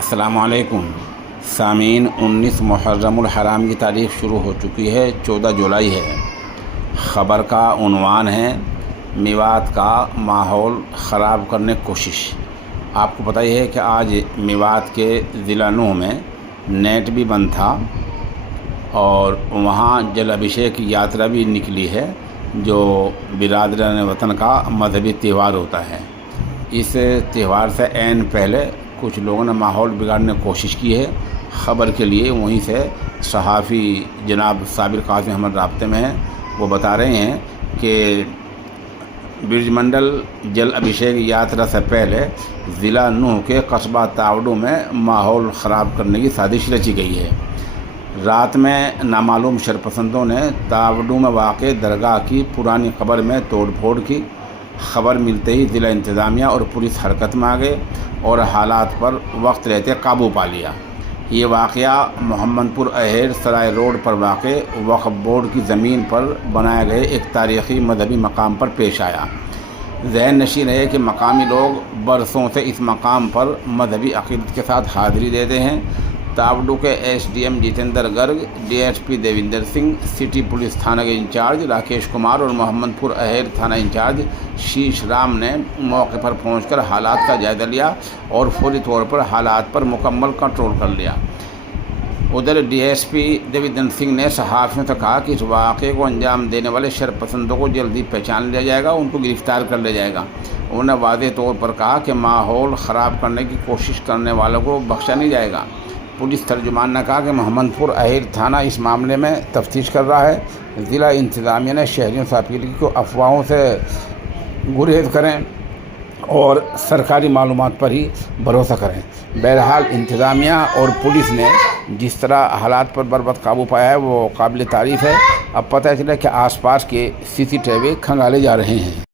السلام علیکم سامعین، 19 محرم الحرام کی تاریخ شروع ہو چکی ہے، 14 جولائی ہے۔ خبر کا عنوان ہے میوات کا ماحول خراب کرنے کی کوشش۔ آپ کو پتہ ہی ہے کہ آج میوات کے ضلع نوح میں نیٹ بھی بند تھا اور وہاں جل ابھیشیک کی یاترا بھی نکلی ہے، جو برادران وطن کا مذہبی تہوار ہوتا ہے۔ اس تہوار سے عین پہلے کچھ لوگوں نے ماحول بگاڑنے کی کوشش کی ہے۔ خبر کے لیے وہیں سے صحافی جناب صابر قاسم احمد رابطے میں ہیں، وہ بتا رہے ہیں کہ برج منڈل جل ابھیشیک یاترا سے پہلے ضلع نوح کے قصبہ تاوڈو میں ماحول خراب کرنے کی سازش رچی گئی ہے۔ رات میں نامعلوم شرپسندوں نے تاوڈو میں واقع درگاہ کی پرانی قبر میں توڑ پھوڑ کی۔ خبر ملتے ہی ضلع انتظامیہ اور پولیس حرکت میں آ گئے اور حالات پر وقت رہتے قابو پا لیا۔ یہ واقعہ محمد پور اہیر سرائے روڈ پر واقع وقف بورڈ کی زمین پر بنائے گئے ایک تاریخی مذہبی مقام پر پیش آیا۔ ذہن نشین ہے کہ مقامی لوگ برسوں سے اس مقام پر مذہبی عقیدت کے ساتھ حاضری دیتے ہیں۔ تاوڈو کے S D M Jitender Garg, D S P Devendra Singh, city police تھانہ کے انچارج راکیش کمار اور محمد پور اہیر تھانہ انچارج شیش رام نے موقع پر پہنچ کر حالات کا جائزہ لیا اور فوری طور پر حالات پر مکمل کنٹرول کر لیا۔ ادھر D S P Devendra Singh نے صحافیوں سے کہا کہ اس واقعے کو انجام دینے والے شرپسندوں کو جلدی پہچان لیا جائے گا، ان کو گرفتار کر لیا جائے گا۔ انہوں نے واضح طور پر کہا کہ ماحول خراب کرنے کی کوشش کرنے والوں کو بخشا نہیں جائے گا۔ پولیس ترجمان نے کہا کہ محمد پور اہیر تھانہ اس معاملے میں تفتیش کر رہا ہے۔ ضلع انتظامیہ نے شہریوں سے اپیل کی کہ افواہوں سے گریز کریں اور سرکاری معلومات پر ہی بھروسہ کریں۔ بہرحال انتظامیہ اور پولیس نے جس طرح حالات پر بربط قابو پایا ہے وہ قابل تعریف ہے۔ اب پتہ چلا کہ آس پاس کے سی سی ٹی وی کھنگالے جا رہے ہیں۔